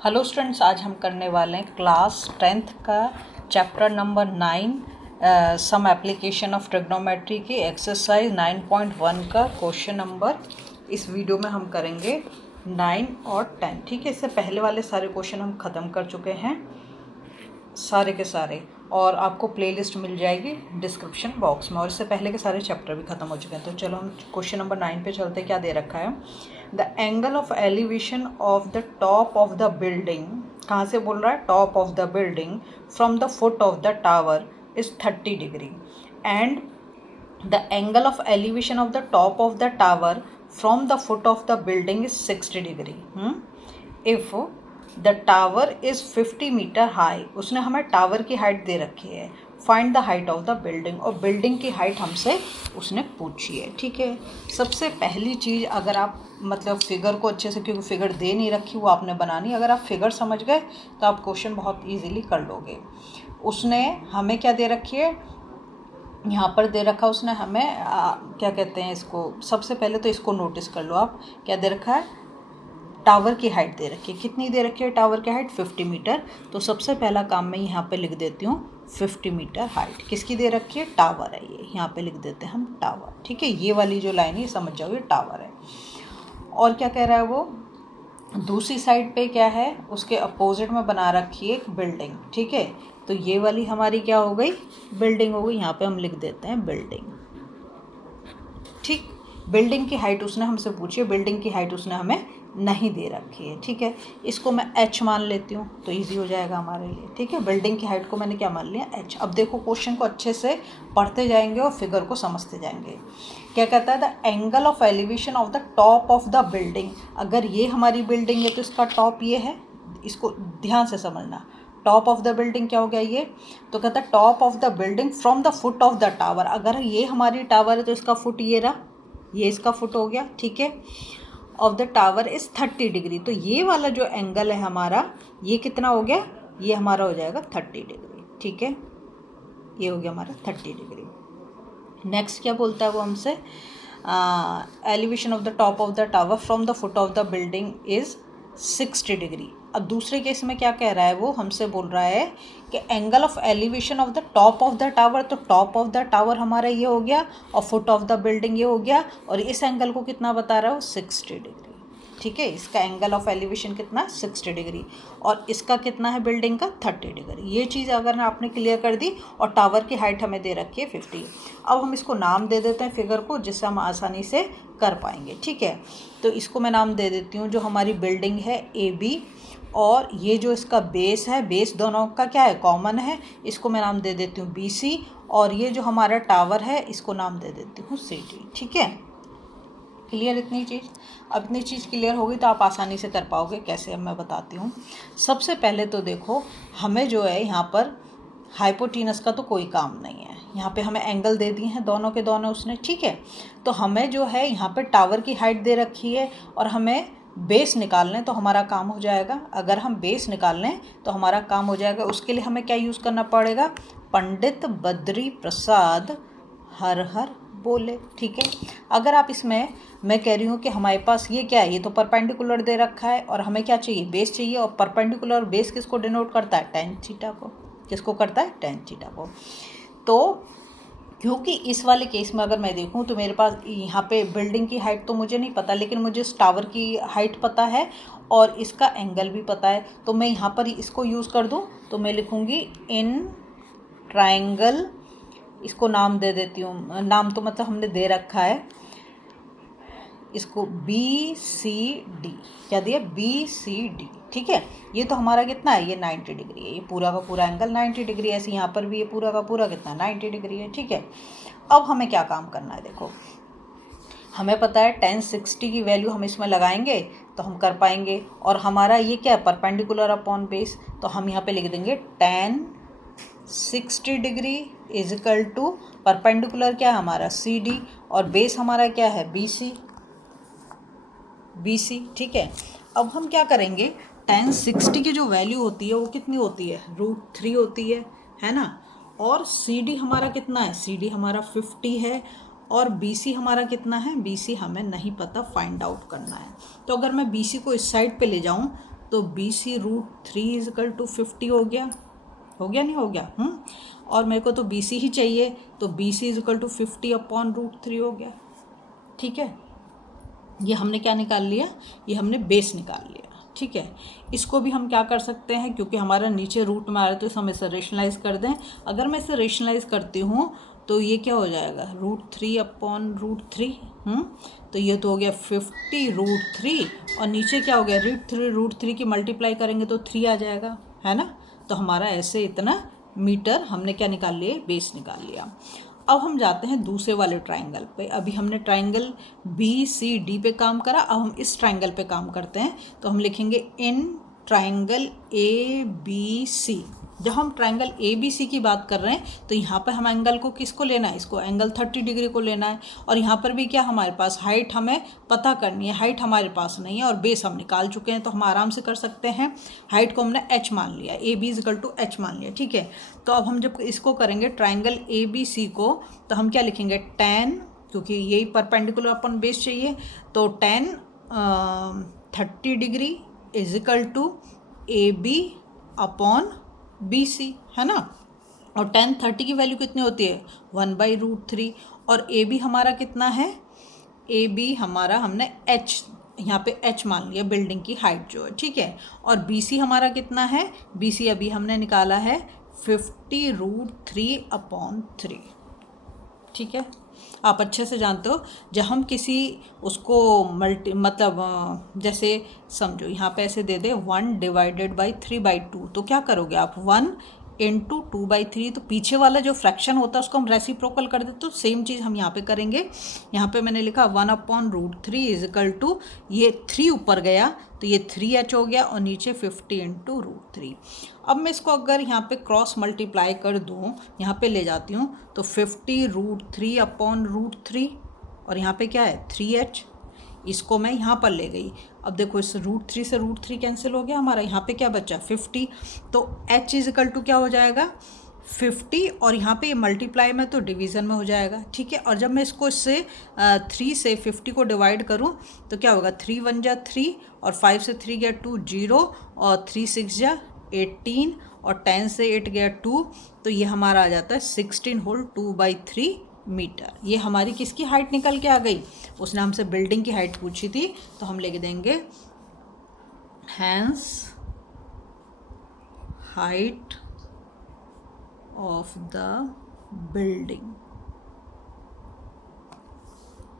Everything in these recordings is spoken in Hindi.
हेलो स्टूडेंट्स, आज हम करने वाले हैं क्लास 10th का chapter number 9 some application of trigonometry की एक्सरसाइज 9.1 का क्वेश्चन नंबर इस वीडियो में हम करेंगे 9 और 10। ठीक है, इससे पहले वाले सारे क्वेश्चन हम ख़त्म कर चुके हैं सारे के सारे, और आपको प्लेलिस्ट मिल जाएगी डिस्क्रिप्शन बॉक्स में, और इससे पहले के सारे चैप्टर भी ख़त्म हो चुके हैं। तो चलो हम क्वेश्चन नंबर 9 पे चलते हैं। क्या दे रखा है? The angle of elevation of the top of the building, कहाँ से बोल रहा है? Top of the building from the foot of the tower is 30 degree and the angle of elevation of the top of the tower from the foot of the building is 60 degree. If the tower is 50 metre high, उसने हमें टावर की हाइट दे रखी है। Find the height of the building, और बिल्डिंग की हाइट हमसे उसने पूछी है। ठीक है, सबसे पहली चीज़, अगर आप मतलब फिगर को अच्छे से, क्योंकि फिगर दे नहीं रखी वो आपने बनानी, अगर आप फिगर समझ गए तो आप क्वेश्चन बहुत इजीली कर लोगे। उसने हमें क्या दे रखी है? यहाँ पर दे रखा उसने हमें क्या कहते हैं इसको, सबसे पहले तो इसको नोटिस कर लो आप। क्या दे रखा है? टावर की हाइट दे रखी है। कितनी दे रखी है टावर की हाइट? 50 मीटर। तो सबसे पहला काम मैं यहाँ पे लिख देती हूँ 50 मीटर हाइट। किसकी दे रखी है? टावर है ये। यहाँ पे लिख देते हैं हम टावर। ठीक है, ये वाली जो लाइन है समझ जाओ ये टावर है। और क्या कह रहा है वो? दूसरी साइड पे क्या है? उसके अपोजिट में बना रखी है एक बिल्डिंग। ठीक है, तो ये वाली हमारी क्या हो गई? बिल्डिंग हो गई। यहाँ पे हम लिख देते हैं बिल्डिंग। ठीक, बिल्डिंग की हाइट उसने हमसे पूछी है, बिल्डिंग की हाइट उसने हमें नहीं दे रखी है। ठीक है, इसको मैं h मान लेती हूँ तो इजी हो जाएगा हमारे लिए। ठीक है, बिल्डिंग की हाइट को मैंने क्या मान लिया? h। अब देखो क्वेश्चन को अच्छे से पढ़ते जाएंगे और फिगर को समझते जाएंगे। क्या कहता है? The angle of elevation of the top of the building. अगर ये हमारी बिल्डिंग है तो इसका टॉप ये है, इसको ध्यान से समझना। टॉप ऑफ द बिल्डिंग क्या हो गया ये? तो कहता है top of the building from the foot of the tower. अगर ये हमारी टावर है तो इसका फुट ये रहा, ये इसका फुट हो गया। ठीक है, of the tower is 30 degree. तो ये वाला जो एंगल है हमारा, ये कितना हो गया? ये हमारा हो जाएगा 30 डिग्री। ठीक है, ये हो गया हमारा 30 डिग्री। नेक्स्ट क्या बोलता है वो हमसे? Elevation of the top of the tower from the foot of the building is 60 degree. अब दूसरे केस में क्या कह रहा है वो? हमसे बोल रहा है कि angle of elevation of the top of the tower. तो टॉप ऑफ द टावर हमारा ये हो गया और फुट ऑफ द बिल्डिंग ये हो गया, और इस एंगल को कितना बता रहा है वो? 60 डिग्री। ठीक है, इसका एंगल ऑफ एलिवेशन कितना? 60 डिग्री, और इसका कितना है बिल्डिंग का? 30 डिग्री। ये चीज़ अगर आपने क्लियर कर दी, और टावर की हाइट हमें दे रखी है 50। अब हम इसको नाम दे देते हैं फिगर को, जिससे हम आसानी से कर पाएंगे। ठीक है, तो इसको मैं नाम दे देती हूँ, जो हमारी बिल्डिंग है AB, और ये जो इसका बेस है, बेस दोनों का क्या है? कॉमन है। इसको मैं नाम दे देती हूँ BC, और ये जो हमारा टावर है इसको नाम दे देती हूँ CD। ठीक है, क्लियर इतनी चीज़? अब इतनी चीज़ क्लियर होगी तो आप आसानी से कर पाओगे। कैसे? अब मैं बताती हूँ। सबसे पहले तो देखो, हमें जो है यहाँ पर हाइपोटीनस का तो कोई काम नहीं है। यहाँ पे हमें एंगल दे दिए हैं दोनों के दोनों उसने। ठीक है, तो हमें जो है यहाँ पे टावर की हाइट दे रखी है, और हमें बेस निकालने तो हमारा काम हो जाएगा। अगर हम बेस निकाल लें तो हमारा काम हो जाएगा। उसके लिए हमें क्या यूज़ करना पड़ेगा? पंडित बद्री प्रसाद हर हर बोले। ठीक है, अगर आप इसमें, मैं कह रही हूँ कि हमारे पास ये क्या है? ये तो परपेंडिकुलर दे रखा है, और हमें क्या चाहिए? बेस चाहिए। और परपेंडिकुलर बेस किसको डिनोट करता है? टेन थीटा को। किसको करता है? टेन थीटा को। तो क्योंकि इस वाले केस में अगर मैं देखूं तो मेरे पास यहाँ पे बिल्डिंग की हाइट तो मुझे नहीं पता, लेकिन मुझे इस टावर की हाइट पता है और इसका एंगल भी पता है। तो मैं यहाँ पर इसको यूज़ कर दूँ तो मैं लिखूँगी इन ट्रायंगल, इसको नाम दे देती हूँ, नाम तो मतलब हमने दे रखा है इसको BCD। क्या दिया? BCD। ठीक है, ये तो हमारा कितना है? ये 90 डिग्री है। ये पूरा का पूरा एंगल 90 डिग्री है। ऐसे यहाँ पर भी ये पूरा का पूरा कितना? 90 डिग्री है। ठीक है, अब हमें क्या काम करना है? देखो, हमें पता है 1060 की वैल्यू हम इसमें लगाएंगे तो हम कर पाएंगे। और हमारा ये क्या है? Perpendicular upon base. तो हम यहाँ पे लिख देंगे 1060 degree is equal to perpendicular क्या है हमारा? CD, और बेस हमारा क्या है? BC। ठीक है, अब हम क्या करेंगे? 1060 की जो वैल्यू होती है वो कितनी होती है? √3 होती है ना। और CD हमारा कितना है? CD हमारा 50 है, और BC हमारा कितना है? BC हमें नहीं पता, फाइंड आउट करना है। तो अगर मैं BC को इस साइड पे ले जाऊं तो BC√3 इजकल टू 50 हो गया नहीं हो गया? और मेरे को तो BC ही चाहिए, तो BC इजकल टू 50/√3 हो गया। ठीक है, ये हमने क्या निकाल लिया? ये हमने बेस निकाल लिया। ठीक है, इसको भी हम क्या कर सकते हैं, क्योंकि हमारा नीचे रूट में आ रहा है तो इसे हम इसे रेशनलाइज कर दें। अगर मैं इसे रेशनलाइज करती हूँ तो ये क्या हो जाएगा? √3/√3। तो ये तो हो गया 50√3, और नीचे क्या हो गया? √3 की मल्टीप्लाई करेंगे तो 3 आ जाएगा, है ना? तो हमारा ऐसे इतना मीटर हमने क्या निकाल लिया? बेस निकाल लिया। अब हम जाते हैं दूसरे वाले ट्राइंगल पे। अभी हमने ट्राइंगल BCD पे काम करा, अब हम इस ट्राइंगल पे काम करते हैं। तो हम लिखेंगे इन ट्राइंगल ABC। जब हम ट्राइंगल ABC की बात कर रहे हैं तो यहाँ पर हम एंगल को किसको लेना है? इसको एंगल 30 डिग्री को लेना है। और यहाँ पर भी क्या हमारे पास हाइट हमें पता करनी है, हाइट हमारे पास नहीं है और बेस हम निकाल चुके हैं, तो हम आराम से कर सकते हैं। हाइट को हमने h मान लिया, AB इजकल टू h मान लिया। ठीक है, तो अब हम जब इसको करेंगे ट्राइंगल ABC को, तो हम क्या लिखेंगे? tan, क्योंकि यही परपेंडिकुलर अपन बेस चाहिए, तो tan 30 degree is equal to AB/BC, है ना? और tan 30 की वैल्यू कितनी होती है? 1/√3। और AB हमारा कितना है? AB हमारा हमने h, यहाँ पे h मान लिया, बिल्डिंग की हाइट जो है। ठीक है, और BC हमारा कितना है? BC अभी हमने निकाला है 50√3/3। ठीक है, आप अच्छे से जानते हो, जब हम किसी उसको जैसे समझो यहाँ पे ऐसे दे दे 1/3/2, तो क्या करोगे आप? 1 × 2/3, तो पीछे वाला जो फ्रैक्शन होता है उसको हम रेसिप्रोकल कर देते। तो सेम चीज़ हम यहाँ पे करेंगे। यहाँ पे मैंने लिखा 1/√3 इजकल टू, ये 3 ऊपर गया तो ये 3h हो गया, और नीचे 50 × √3। अब मैं इसको अगर यहाँ पे क्रॉस मल्टीप्लाई कर दूँ, यहाँ पे ले जाती हूँ, तो 50√3/√3, और यहाँ पे क्या है? 3h। इसको मैं यहाँ पर ले गई। अब देखो, इस √3 से √3 कैंसिल हो गया हमारा, यहाँ पे क्या बचा? 50। तो h इजकल टू क्या हो जाएगा? 50, और यहाँ पे मल्टीप्लाई में तो डिवीज़न में हो जाएगा। ठीक है, और जब मैं इसको इससे 3 से 50 को डिवाइड करूँ तो क्या होगा? 3 1 जा 3, और 5 से 3 गया 2 0, और 3 6 जा 18, और 10 से 8 गया 2, तो ये हमारा आ जाता है 16 होल 2/3 मीटर। ये हमारी किसकी हाइट निकल के आ गई? उसने हमसे बिल्डिंग की हाइट पूछी थी, तो हम लिख देंगे hence height of the building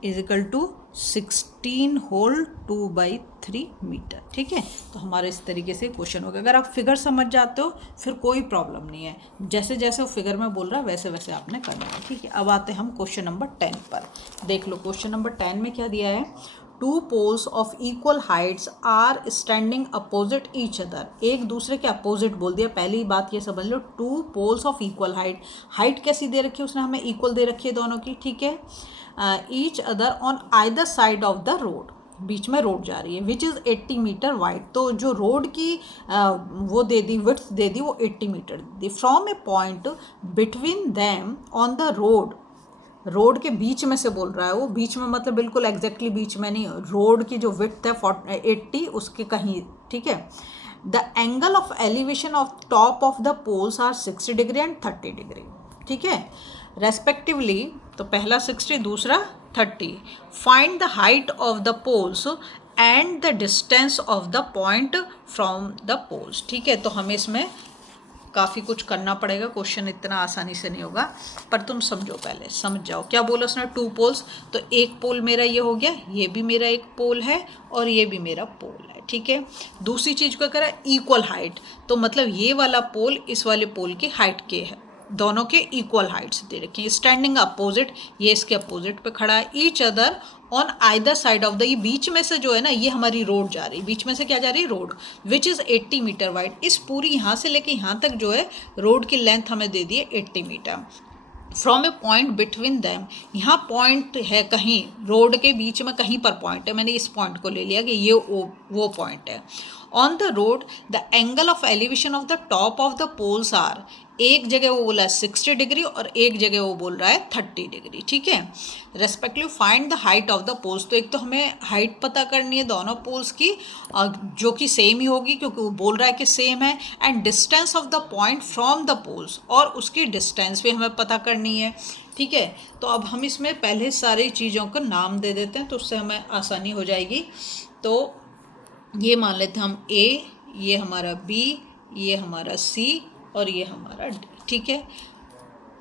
is equal to 16 whole 2/3 metre. ठीक है, तो हमारे इस तरीके से क्वेश्चन होगा। अगर आप फिगर समझ जाते हो फिर कोई प्रॉब्लम नहीं है, जैसे जैसे वो फिगर में बोल रहा है वैसे वैसे आपने करना है। ठीक है, अब आते हैं हम क्वेश्चन नंबर 10 पर। देख लो क्वेश्चन नंबर 10 में क्या दिया है? 2 poles of equal heights are standing opposite each other. एक दूसरे के अपोजिट बोल दिया। पहली बात ये समझ लो, 2 poles of equal height, height कैसी दे रखी है उसने हमें? इक्वल दे रखी है दोनों की। ठीक है, each other on either side of the road, बीच में रोड जा रही है, विच इज़ 80 मीटर वाइड। तो जो रोड की वो दे दी, विड्थ दे दी, वो 80 मीटर दी। From a point between them on the road, road के बीच में से बोल रहा है वो, बीच में मतलब बिल्कुल एग्जैक्टली बीच में नहीं, रोड की जो विड्थ है 80, उसके कहीं। ठीक है, the angle of elevation of top of the poles are 60 degree and 30 degree. ठीक है, रेस्पेक्टिवली। तो पहला 60, दूसरा 30। Find the height of the poles and the distance of the point from the poles. ठीक है, तो हमें इसमें काफ़ी कुछ करना पड़ेगा, क्वेश्चन इतना आसानी से नहीं होगा, पर तुम समझो, पहले समझ जाओ। क्या बोला उसने? 2 पोल्स, तो एक पोल मेरा ये हो गया, ये भी मेरा एक पोल है, और ये भी मेरा पोल है। ठीक है, दूसरी चीज़ को करा इक्वल हाइट, तो मतलब ये वाला पोल इस वाले पोल की हाइट के है, दोनों के इक्वल हाइट्स दे रखी है। स्टैंडिंग अपोजिट, ये इसके अपोजिट पे खड़ा है। Each other on either side of the, ये बीच में से जो है ना, ये हमारी रोड जा रही है, बीच में से क्या जा रही है? Road, which is 80 meter wide. इस पूरी यहाँ से लेके यहाँ तक जो है रोड की लेंथ हमें दे दी है 80 meter. From a point between them, यहाँ पॉइंट है कहीं, रोड के बीच में कहीं पर पॉइंट है, मैंने इस पॉइंट को ले लिया कि ये वो पॉइंट है। On the road the angle of elevation of the top of the poles are एक जगह वो बोला है 60 डिग्री और एक जगह वो बोल रहा है 30 डिग्री, ठीक है। Respective find the height of the poles, तो एक तो हमें हाइट पता करनी है दोनों पोल्स की, जो कि सेम ही होगी क्योंकि वो बोल रहा है कि सेम है, and distance of the point from the poles, और उसकी डिस्टेंस भी हमें पता करनी है, ठीक है। तो अब हम इसमें पहले सारी चीज़ों को नाम दे देते हैं तो उससे हमें आसानी हो जाएगी। तो ये मान लेते हैं हम ए, ये हमारा बी, ये हमारा सी और ये हमारा डी, ठीक है।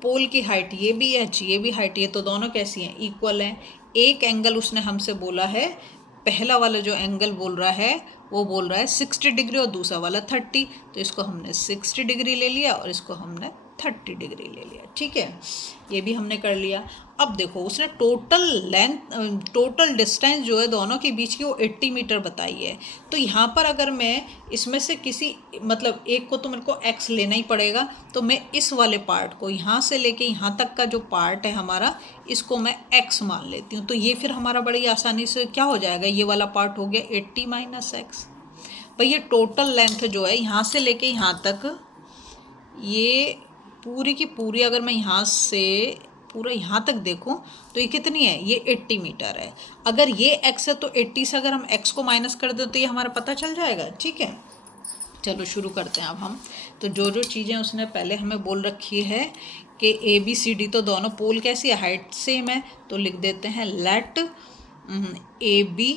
पोल की हाइट ये भी है, ये भी हाइट, ये तो दोनों कैसी हैं, इक्वल हैं। एक एंगल उसने हमसे बोला है, पहला वाला जो एंगल बोल रहा है वो बोल रहा है 60 डिग्री और दूसरा वाला 30, तो इसको हमने 60 डिग्री ले लिया और इसको हमने 30 डिग्री ले लिया, ठीक है। ये भी हमने कर लिया। अब देखो उसने टोटल डिस्टेंस जो है दोनों के बीच की वो 80 मीटर बताई है। तो यहाँ पर अगर मैं इसमें से किसी मतलब एक को तो मेरे को x लेना ही पड़ेगा, तो मैं इस वाले पार्ट को यहाँ से लेके यहाँ तक का जो पार्ट है हमारा, इसको मैं x मान लेती हूँ। तो ये फिर हमारा बड़ी आसानी से क्या हो जाएगा, ये वाला पार्ट हो गया 80 माइनस एक्स। भाई ये टोटल लेंथ जो है यहाँ से लेके यहाँ तक, ये पूरी की पूरी अगर मैं यहाँ से पूरा यहाँ तक देखूँ तो ये कितनी है, ये 80 मीटर है। अगर ये x है तो 80 से अगर हम x को माइनस कर दें तो ये हमारा पता चल जाएगा, ठीक है। चलो शुरू करते हैं अब हम। तो जो जो चीज़ें उसने पहले हमें बोल रखी है कि ए बी सी डी, तो दोनों पोल कैसी है, हाइट सेम है, तो लिख देते हैं let A B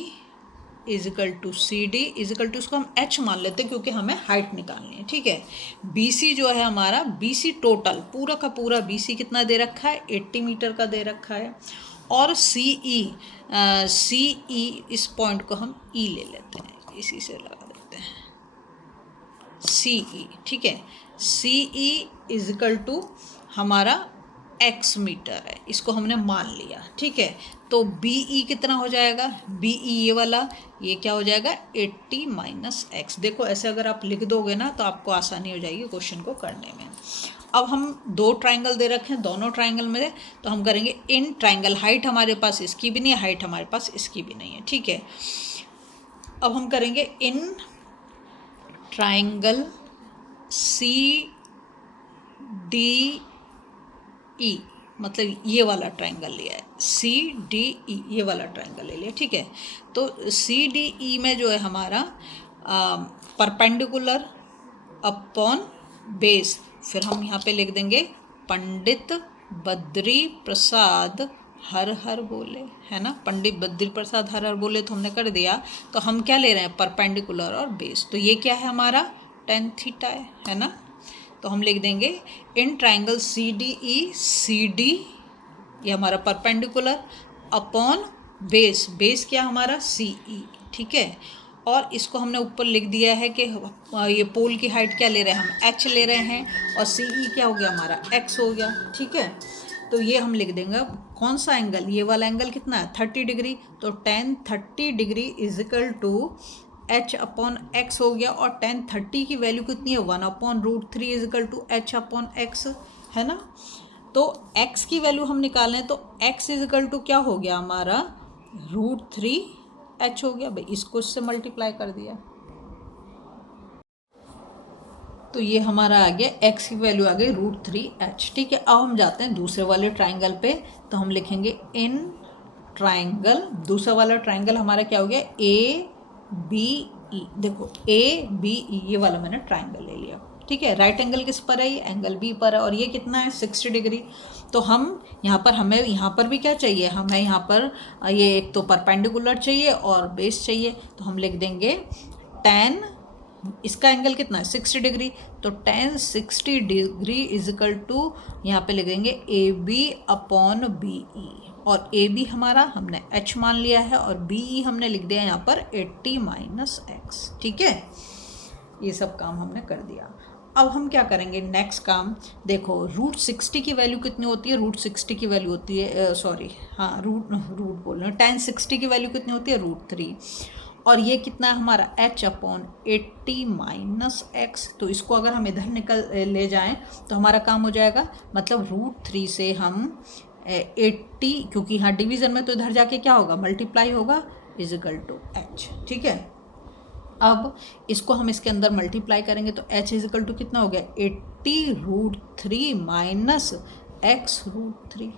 equal to C D equal to, उसको हम h मान लेते हैं क्योंकि हमें हाइट निकालनी है, ठीक है। बी सी जो है हमारा, बी सी टोटल पूरा का पूरा बी सी कितना दे रखा है, 80 मीटर का दे रखा है। और सी ई इस पॉइंट को हम ई ले लेते हैं, इसी से लगा देते हैं सी ई, ठीक है। सी ई इजिकल टू हमारा x मीटर है, इसको हमने मान लिया, ठीक है। तो बी ई कितना हो जाएगा, बी ई ये वाला, ये क्या हो जाएगा 80 माइनस एक्स। देखो ऐसे अगर आप लिख दोगे ना तो आपको आसानी हो जाएगी क्वेश्चन को करने में। अब हम दो ट्राइंगल दे रखे हैं, दोनों ट्राइंगल में तो हम करेंगे इन ट्राइंगल, हाइट हमारे पास इसकी भी नहीं है, हाइट हमारे पास इसकी भी नहीं है, ठीक है। अब हम करेंगे in triangle C D E, मतलब ये वाला ट्राइंगल लिया है, सी डी ई ये वाला ट्राइंगल ले लिया, ठीक है। तो सी डी ई में जो है हमारा परपेंडिकुलर अपॉन बेस, फिर हम यहाँ पे लिख देंगे पंडित बद्री प्रसाद हर हर बोले, है ना। पंडित बद्री प्रसाद हर हर बोले तो हमने कर दिया। तो हम क्या ले रहे हैं, परपेंडिकुलर और बेस, तो ये क्या है हमारा tan थीटा है ना। तो हम लिख देंगे इन ट्राइंगल सी डी ये हमारा परपेंडिकुलर अपॉन बेस, बेस क्या हमारा सी ई, ठीक है। और इसको हमने ऊपर लिख दिया है कि ये पोल की हाइट क्या ले रहे हैं, हम h ले रहे हैं, और सी ई क्या हो गया हमारा x हो गया, ठीक है। तो ये हम लिख देंगे कौन सा एंगल, ये वाला एंगल कितना है 30 डिग्री, तो tan 30 degree equal to h upon x हो गया। और tan 30 की वैल्यू कितनी है 1/√3 equal to h upon x, है ना। तो x की वैल्यू हम निकालें तो x इजिकल टू क्या हो गया हमारा √3h हो गया। भाई इसको इससे मल्टीप्लाई कर दिया तो ये हमारा आ गया, x की वैल्यू आ गई √3h, ठीक है। अब हम जाते हैं दूसरे वाले ट्राइंगल पे, तो हम लिखेंगे इन ट्राइंगल, दूसरा वाला ट्राइंगल हमारा क्या हो गया ए बी ई। देखो ए बी ई ये वाला मैंने ट्राइंगल ले लिया, ठीक है। राइट एंगल किस पर है, ये एंगल बी पर है, और ये कितना है 60 डिग्री। तो हम यहाँ पर, हमें यहाँ पर भी क्या चाहिए, हमें यहाँ पर ये एक तो परपेंडिकुलर चाहिए और बेस चाहिए। तो हम लिख देंगे tan, इसका एंगल कितना है 60 डिग्री, तो tan 60 डिग्री इजिकल टू यहाँ पे लिखेंगे A B upon B E, और ए बी हमारा हमने h मान लिया है और बी ई हमने लिख दिया यहाँ पर 80 माइनस एक्स, ठीक है। ये सब काम हमने कर दिया। अब हम क्या करेंगे नेक्स्ट काम, देखो √60 की वैल्यू कितनी होती है, √60 की वैल्यू होती है रूट बोल रहे हैं, tan 60 की वैल्यू कितनी होती है √3, और ये कितना है हमारा h अपॉन 80 माइनस एक्स। तो इसको अगर हम इधर निकल ले जाएं तो हमारा काम हो जाएगा, मतलब √3 से हम 80, क्योंकि यहाँ डिवीज़न में तो इधर जाके क्या होगा मल्टीप्लाई होगा इजिकल टू h, ठीक है। अब इसको हम इसके अंदर मल्टीप्लाई करेंगे तो h इजिकल टू कितना हो गया 80√3 माइनस x√3।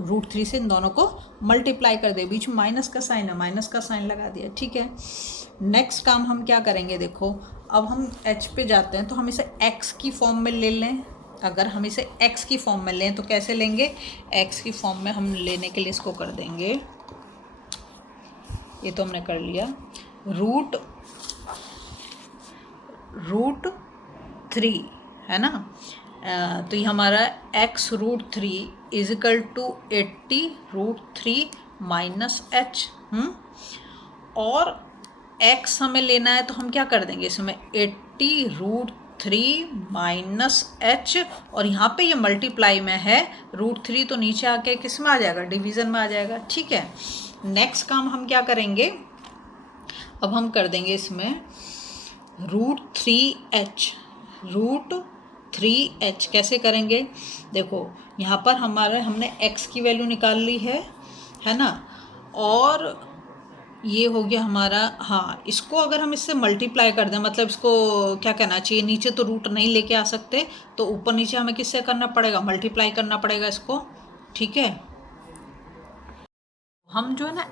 √3 से इन दोनों को मल्टीप्लाई कर दे, बीच में माइनस का साइन है, माइनस का साइन लगा दिया, ठीक है। नेक्स्ट काम हम क्या करेंगे, देखो अब हम h पे जाते हैं तो हम इसे x की फॉर्म में ले लें। अगर हम इसे x की फॉर्म में लें तो कैसे लेंगे, x की फॉर्म में हम लेने के लिए इसको कर देंगे, ये तो हमने कर लिया, √3 है ना। तो ये हमारा x√3 equal to 80√3 minus h। और x हमें लेना है तो हम क्या कर देंगे इसमें 80√3 माइनस h, और यहाँ पे ये मल्टीप्लाई में है, √3 तो नीचे आके किस में आ जाएगा, डिवीज़न में आ जाएगा, ठीक है। नेक्स्ट काम हम क्या करेंगे, अब हम कर देंगे इसमें √3h कैसे करेंगे, देखो यहाँ पर हमने x की वैल्यू निकाल ली है ना, और ये हो गया हमारा, हाँ इसको अगर हम इससे मल्टीप्लाई कर दें, मतलब इसको क्या कहना चाहिए, नीचे तो रूट नहीं लेके आ सकते, तो ऊपर नीचे हमें किससे करना पड़ेगा, मल्टीप्लाई करना पड़ेगा इसको, ठीक है। हम जो है ना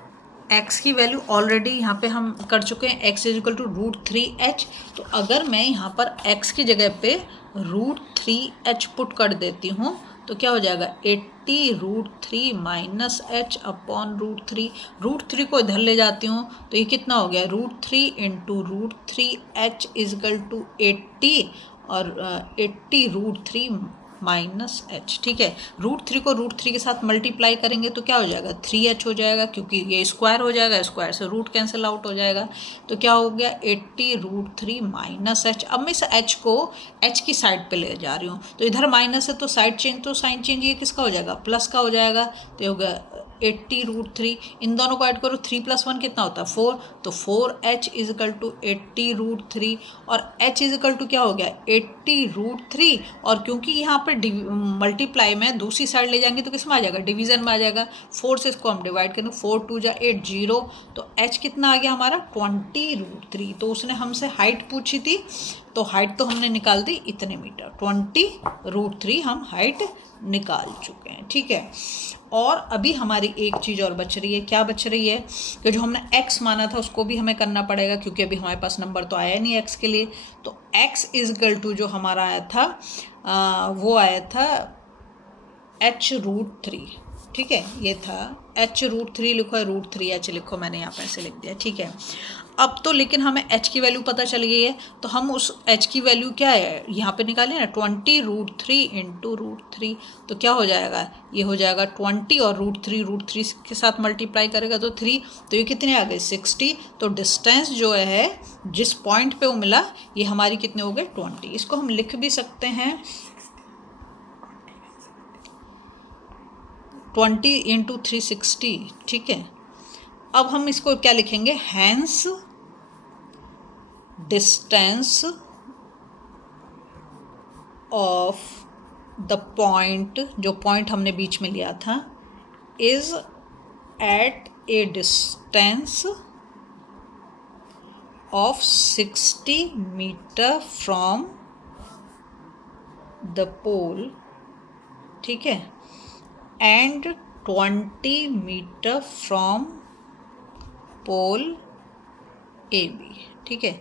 x की वैल्यू ऑलरेडी यहाँ पे हम कर चुके हैं, x इजिकल टू √3h। तो अगर मैं यहाँ पर x की जगह पे √3h पुट कर देती हूँ तो क्या हो जाएगा 80√3 माइनस h अपॉन √3। √3 को इधर ले जाती हूँ तो ये कितना हो गया, √3 इंटू √3h इजिकल टू 80 और 80√3 माइनस h, ठीक है। √3 को √3 के साथ मल्टीप्लाई करेंगे तो क्या हो जाएगा 3h हो जाएगा, क्योंकि ये स्क्वायर हो जाएगा, स्क्वायर से रूट कैंसिल आउट हो जाएगा, तो क्या हो गया 80√3 माइनस h। अब मैं इस h को h की साइड पे ले जा रही हूँ, तो इधर माइनस है तो साइड चेंज, तो साइन चेंज, ये किसका हो जाएगा, प्लस का हो जाएगा, तो हो गया 80√3। इन दोनों को ऐड करो, 3 + 1 कितना होता है 4, तो 4h इजिकल टू 80√3, और h इजिकल टू क्या हो गया 80√3, और क्योंकि यहाँ पे मल्टीप्लाई में दूसरी साइड ले जाएंगे तो किस में आ जाएगा, डिवीज़न में आ जाएगा, 4 से इसको हम डिवाइड करें, 4 2 जा 8 0, तो h कितना आ गया हमारा 20√3। तो उसने हमसे हाइट पूछी थी, तो हाइट तो हमने निकाल दी इतने मीटर, 20√3 हम हाइट निकाल चुके हैं, ठीक है। और अभी हमारी एक चीज़ और बच रही है, क्या बच रही है, कि जो हमने x माना था उसको भी हमें करना पड़ेगा, क्योंकि अभी हमारे पास नंबर तो आया नहीं x के लिए। तो x इजिकल टू जो हमारा आया था वो आया था h√3, ठीक है, ये था h√3 लिखो है, √3h लिखो, मैंने यहाँ पर ऐसे लिख दिया, ठीक है। अब तो लेकिन हमें h की वैल्यू पता चल गई है, तो हम उस h की वैल्यू क्या है यहाँ पे निकालें ना, 20√3 इंटू √3, तो क्या हो जाएगा, ये हो जाएगा 20 और √3 के साथ मल्टीप्लाई करेगा तो 3, तो ये कितने आ गए 60। तो डिस्टेंस जो है जिस पॉइंट पे वो मिला ये हमारी कितने हो गए 20। इसको हम लिख भी सकते हैं 20 इंटू 360, ठीक है। अब हम इसको क्या लिखेंगे, hence distance of the point, जो पॉइंट हमने बीच में लिया था, is at a distance of 60 metre from the pole, ठीक है, and 20 metre from pole AB, ठीक है।